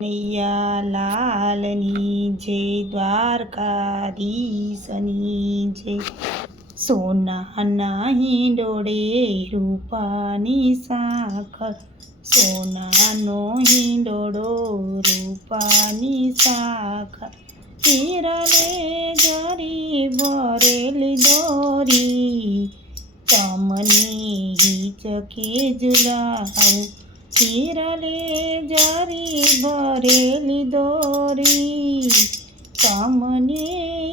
કનૈયા લાલની જય દ્વારકાધીશની જય. સોના નહીં ડોળે રૂપાની સાખર. સોનાનો હિંડોળો રૂપાની સાખર. હિરલે જરી ભરેલી દોરી. તમને હિચકે ઝુલાવું હિરલે જરી ભરેલી દોરી. તમને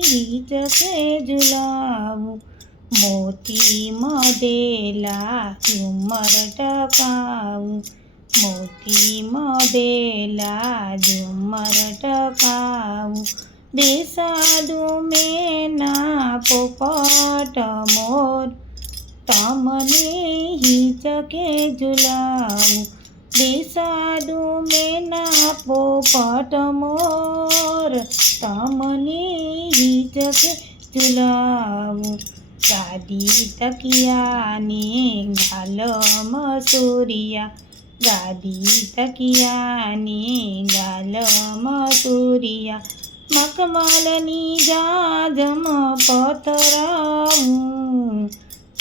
હિચકે જુલાવું મોતી મધેલા ઝુમર ટકાવું મોતી મધેલા ઝુમર ટકાવું દેસાદુ મેના પોપટ મોર. તમને હિચકે ઝુલાવું દેસાડુ મેના પોપટ મોર. તમને હિચકે ચુલાવું. ગાદી તકિયાને ગાલ મસૂરિયા. ગાદી તકિયાને ગાલ મસૂરિયા. મકમલની જાજમ પતરાવું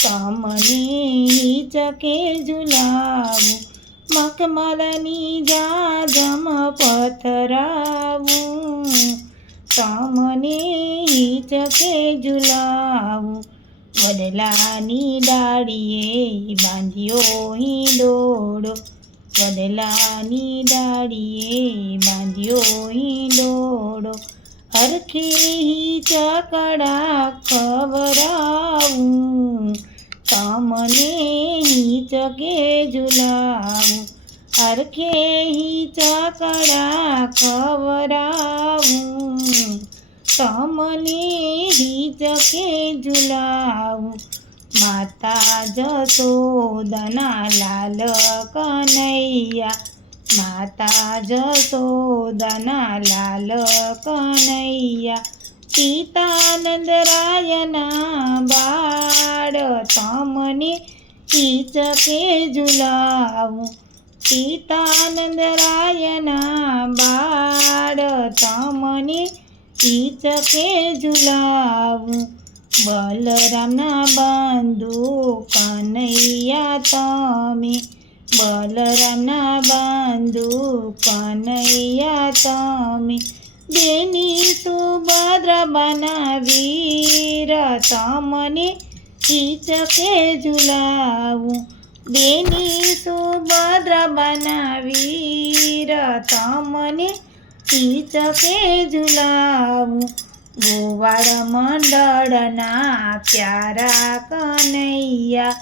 તમને હિચકે ઝુલાવું મખમલની જાગમ પથરાવું તમને ચકે ઝુલાવું વડલાની ડાળીએ બાંધ્યો હિંડોળો, વડલાની ડાળીએ બાંધ્યો હિંડોળો, હરખી ચકડા ખવરાવું તમને ચકે ઝુલાવું હરખે ચકડા ખવરાવું તમને હિચકે ઝુલાવું માતા જસોદના લાલ કનૈયા માતા જસોદના લાલ કનૈયા પિતાનંદ રાયના બાળ તમને હિચકે ઝુલાવું પિતાનંદ રાયના બાળ તમને ઝુલાવું. બલરામના બંધુ કનૈયા તમે. બલરામના બંધુ કનૈયા તમે. બેની સુભદ્ર વીર તમને હિચકે ઝુલાવું. બેની સુભદ્ર વીર તમને કે ઝુલાવું. ગોવાળ મંડળના પ્યારા કનૈયા.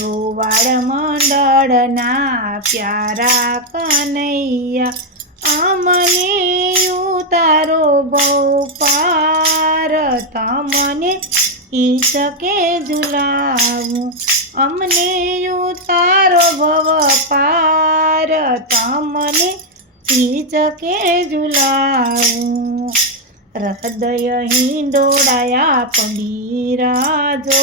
ગોવાળ મંડળના પ્યારા કનૈયા. અમને ઉતારો બહુ પાર, તમને ઈચકે ઝુલાવું. અમને ઉતારો ભવ પાર, તમને કે ઝુલાવું. હૃદય હિંડોળાયા પબીરાજો,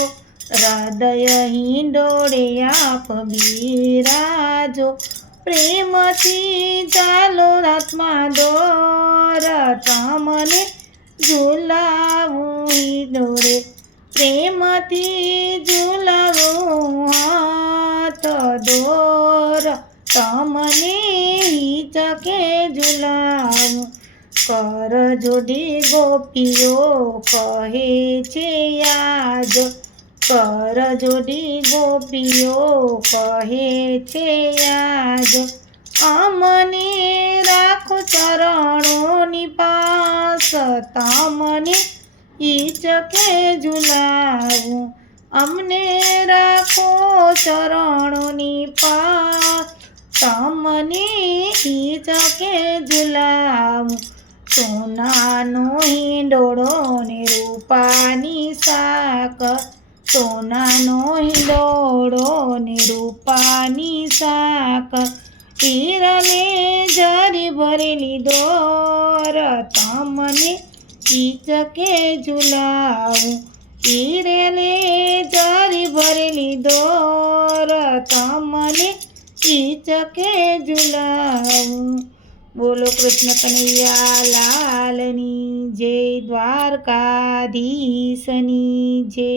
હૃદય હિંડોળ્યા પબીરાજો. પ્રેમથી ચાલો આત્મા દોર, તમને ઝુલાવું હિંડોરે પ્રેમથી ઝુલાવું તમને હિચકે ઝુલાવું કર જોડી ગોપીઓ કહે છે આજ. કર જોડી ગોપીઓ કહે છે આજ. અમને રાખો ચરણોની પાસ. તમને ઈચકે ઝુલાવું અમને રાખો ચરણોની પાસ. તમને ઈચકે ઝુલાવું સોનાનો હિંડોળો ને રૂપાની શાક. સોનાનો હિંડોળો ને રૂપાની શાક. ઈરલે જરી ભરેલી દોર. તમને ઈચકે ઝુલાવું ઈરલે જરી ભરેલી દોર. તમને ઈચકે ઝુલાવું બોલો કૃષ્ણ કનૈયા લાલની જય દ્વારકાધીશની જય